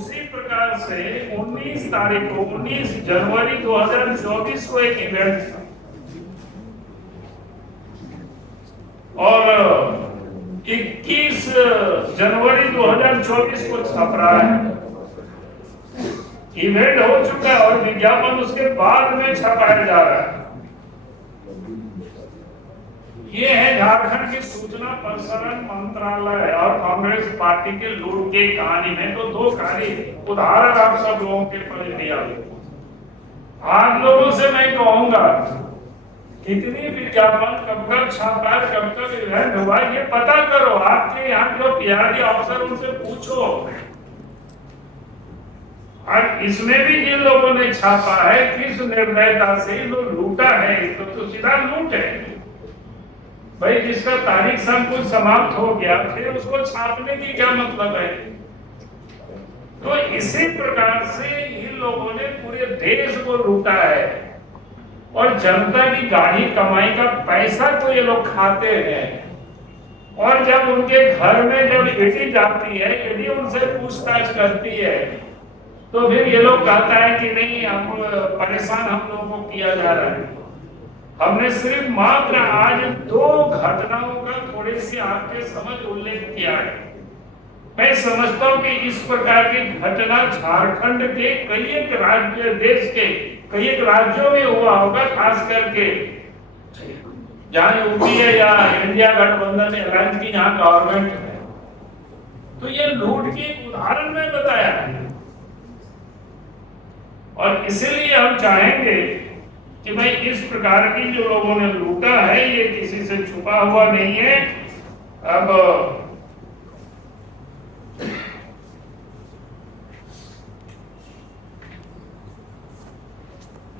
उसी प्रकार से 19 जनवरी 2024 को एक इवेंट था और 21 जनवरी 2024 को छप रहा है। इवेंट हो चुका है और विज्ञापन उसके बाद में छपाया जा रहा है। ये है झारखंड की सूचना प्रसारण मंत्रालय और कांग्रेस पार्टी के लूट की कहानी में। तो दो खाली उदाहरण आप सब लोगों के पर दिया। आप लोगों से मैं कहूंगा कितनी विज्ञापन कब कब छापा, कब कब इवेंट हुआ, ये पता करो। आपके यहाँ जो पीआरडी अफसर उनसे पूछो। और इसमें भी जिन लोगों ने छापा है किस निर्दयता से लोग लूटा है, तो सीधा लूट है भाई। जिसका तारीख सब कुछ समाप्त हो गया फिर उसको छापने की क्या मतलब है। तो इसी प्रकार से इन लोगों ने पूरे देश को लूटा है और जनता की गाढ़ी कमाई का पैसा को ये लोग खाते हैं। और जब उनके घर में जब ईडी जाती है, ईडी उनसे पूछताछ करती है, तो फिर ये लोग कहता है कि नहीं, हम परेशान हम लोगों को किया जा रहा है। हमने सिर्फ मात्र आज दो घटनाओं का थोड़ी सी आपके समझ उल्लेख किया है। मैं समझता हूं कि इस प्रकार की घटना झारखंड के कई एक राज्य, देश के कई एक राज्यों में हुआ होगा, खास करके जहां यूपी है या इंडिया गठबंधन अलायंस की यहाँ गवर्नमेंट है। तो ये लूट की उदाहरण में बताया है और इसीलिए हम चाहेंगे कि भाई इस प्रकार की जो लोगों ने लूटा है ये किसी से छुपा हुआ नहीं है। अब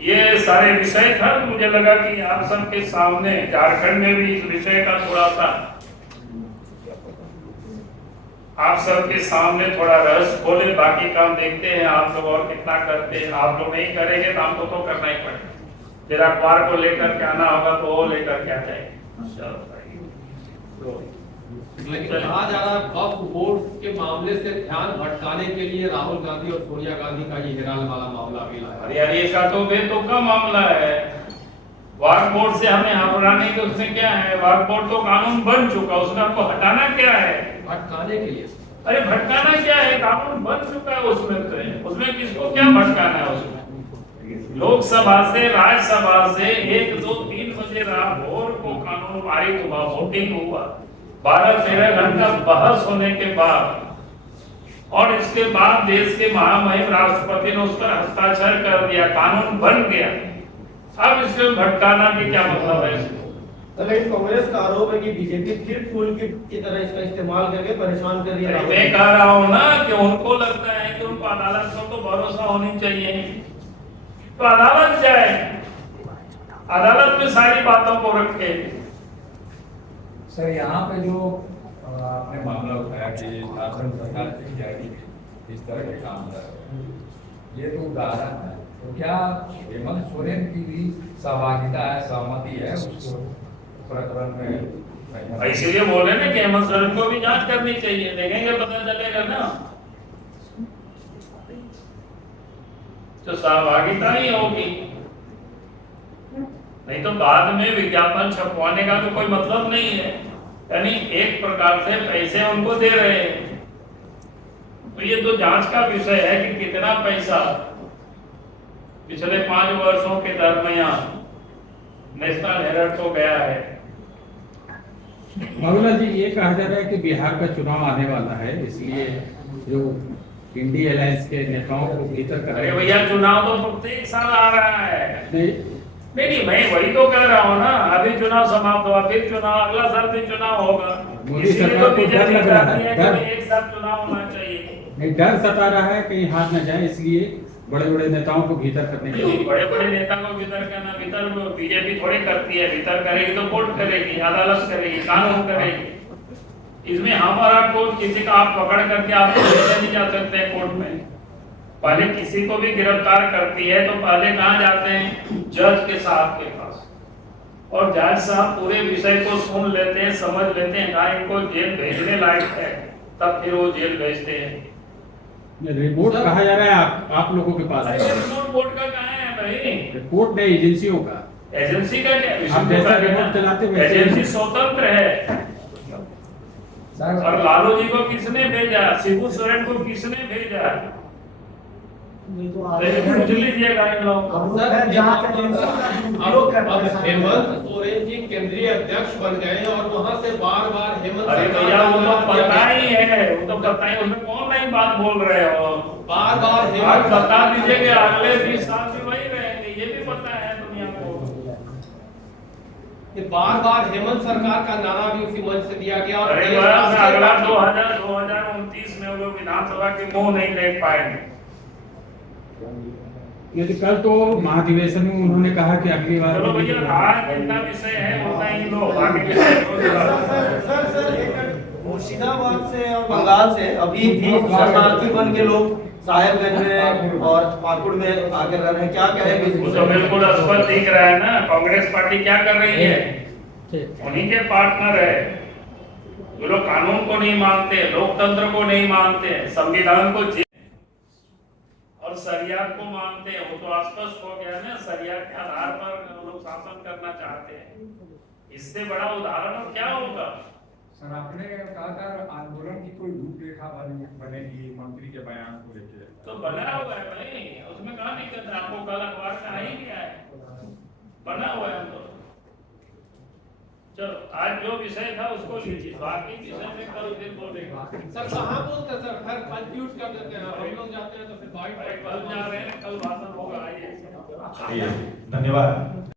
ये सारे विषय था, मुझे लगा कि आप सबके सामने झारखंड में भी इस विषय का थोड़ा सा आप सबके सामने थोड़ा रहस्य खोले। बाकी काम देखते हैं आप लोग और कितना करते हैं। आप लोग नहीं करेंगे तो हमको तो करना ही पड़ेगा। जरा अखबार को लेकर के आना होगा तो वो लेकर के आ जाएंगे। लेकिन कहा जा रहा है वक्फ बोर्ड के मामले से ध्यान भटकाने के लिए राहुल गांधी और सोनिया गांधी का ये हिराल वाला मामला भी लाया। अरे यार, इसका तो बेतुका मामला है। वक्फ बोर्ड से हमें हटाने के उसमें क्या है? वक्फ बोर्ड तो कानून बन चुका, उसमें आपको हटाना क्या है? भटकाने के लिए। अरे भटकाना क्या है? कानून बन चुका है उसमें किसको क्या भटकाना है? उसमें लोकसभा से, राज्यसभा से 1, 2, 3 बजे रात भोर को कानून पारित हुआ, वोटिंग हुआ, 12-13 घंटा बहस होने के बाद और इसके बाद देश के महामहिम राष्ट्रपति ने उस पर हस्ताक्षर कर दिया, कानून बन गया। अब इसमें भटकाना की क्या मतलब है? लेकिन कांग्रेस का आरोप है कि बीजेपी फिर टूल की तरह इसका इस्तेमाल करके परेशान कर रही है। मैं कह रहा हूँ ना कि उनको लगता है कि उनको अदालत को तो भरोसा होनी चाहिए, तो अदालत जाए, अदालत में सारी बातों को रखे। सर, यहाँ पे जो आपने मामला उठाया कि झारखंड सरकार की जाएगी इस तरह के काम कर रहे हैं, ये तो उदाहरण है। तो क्या हेमंत सोरेन की भी सहभागिता है, सहमति है उसको प्रकरण में? इसीलिए बोल रहे ना कि हेमंत सोरेन को भी जांच करनी चाहिए, देखेंगे पता चलेगा ना। तो सहभागिता ही होगी, नहीं तो बाद में विज्ञापन छपवाने का तो कोई मतलब नहीं है। यानी एक प्रकार से पैसे उनको दे रहे हैं। तो ये तो जांच का विषय है कि कितना पैसा पिछले 5 वर्षों के दरमियान नेशनल हेराल्ड को गया है। मौलाना जी, ये कहा जा रहा है कि बिहार का चुनाव आने वाला है, इसलिए जो इंडिया अलायंस के नेताओं को भीतर कर। अरे भैया, चुनाव तो प्रत्येक साल आ रहा है। नहीं, मैं वही तो कह रहा हूँ ना। अभी चुनाव समाप्त हुआ, फिर चुनाव, अगला साल भी चुनाव होगा। मोदी सरकार को डर लग रहा है, एक साथ चुनाव होना चाहिए। नहीं, डर सता रहा है कहीं हाथ न जाए, इसलिए बड़े बड़े नेताओं को भीतर करने के लिए। बड़े बड़े नेता को भीतर करना, भीतर बीजेपी थोड़ी करती है। भीतर करेगी तो कोर्ट करेगी, अदालत करेगी, कानून करेगी। इसमें हमारा कोर्ट किसी का आप पकड़ करके आप लेने नहीं जा सकते हैं कोर्ट में। पहले किसी को भी गिरफ्तार करती है तो पहले कहाँ जाते हैं? जज के साहब के पास, और जज साहब पूरे विषय को सुन लेते हैं, समझ लेते हैं, कहाँ इनको जेल भेजने लायक है, तब फिर वो जेल भेजते हैं। रिपोर्ट सर- कहा जा रहा है आप लोगों के पास अरे है। रिपोर्ट बोर्ड का कहाँ है भाई? रिपोर्ट नहीं, एजेंसियों का। एजेंसी का क्या आप जैसा रिपोर्ट चलाते वैसे- एजेंसी स्वतंत्र है। सर और लालू जी को किसने भेजा? शिबू सोरेन को किसने भेजा? पूछ लीजिएगा इन लोगों को। सर, विरोध कर अब रहे हैं। हेमंत सोरेन जी केंद्रीय अध्यक्ष बन गए और वहां से बार बार हेमंत अरे सरकार भैया वो का तो नारा पता दिया ही है, वो तो पता ही, उसमें कौन नई बात बोल रहे हो? बार बार आप हेमंत बता दीजिए कि अगले 20 साल में वही रहेंगे, ये भी पता है दुनिया को। कि बार बार हेमंत सरकार का नारा भी उसी मंच से दिया गया और अरे कई बस राष्ट्रीय अगला पार्टी- 2029 में वो लोग विधानसभा के मुंह नहीं देख पाएंगे। ये तो कल तो महाधिवेशन में उन्होंने कहा कि अगली बार चलो भैया, आज जितना विषय है उतना ही लो, बाकी विषय को सर एक मिनट, मुर्शिदाबाद से और बंगाल से अभी भी शरणार्थी बन के लोग साहेबगंज में और पाकुड़ में आके रह रहे हैं, क्या कहेंगे? वो तो बिल्कुल स्पष्ट दिख रहा है ना। कांग्रेस पार्टी क्या कर रही है? उन्हीं के पार्टनर है। जो लोग कानून को नहीं मानते, लोकतंत्र को नहीं मानते, संविधान को और शरियत को मानते हैं, वो तो स्पष्ट हो गया ना। शरियत के आधार पर लोग शासन करना चाहते हैं। इससे बड़ा उदाहरण और क्या होगा? सर आपने कहा था आंदोलन की कोई रूपरेखा बनेगी मंत्री के बयान को लेकर, तो बना हुआ है भाई, उसमें कहाँ दिक्कत है? आपको कल अखबार में आ ही गया है, बना हुआ है आंदोलन। चलो आज जो विषय था उसको लीजिए, बाकी विषय में कल दिन बोलेंगे। सर कहाँ बोलते हैं सर, हर कंफ्यूज कर देते हैं। हम लोग जाते हैं तो फिर बाइट अरे कल जा रहे हैं, कल भाषण होगा, आइए। धन्यवाद।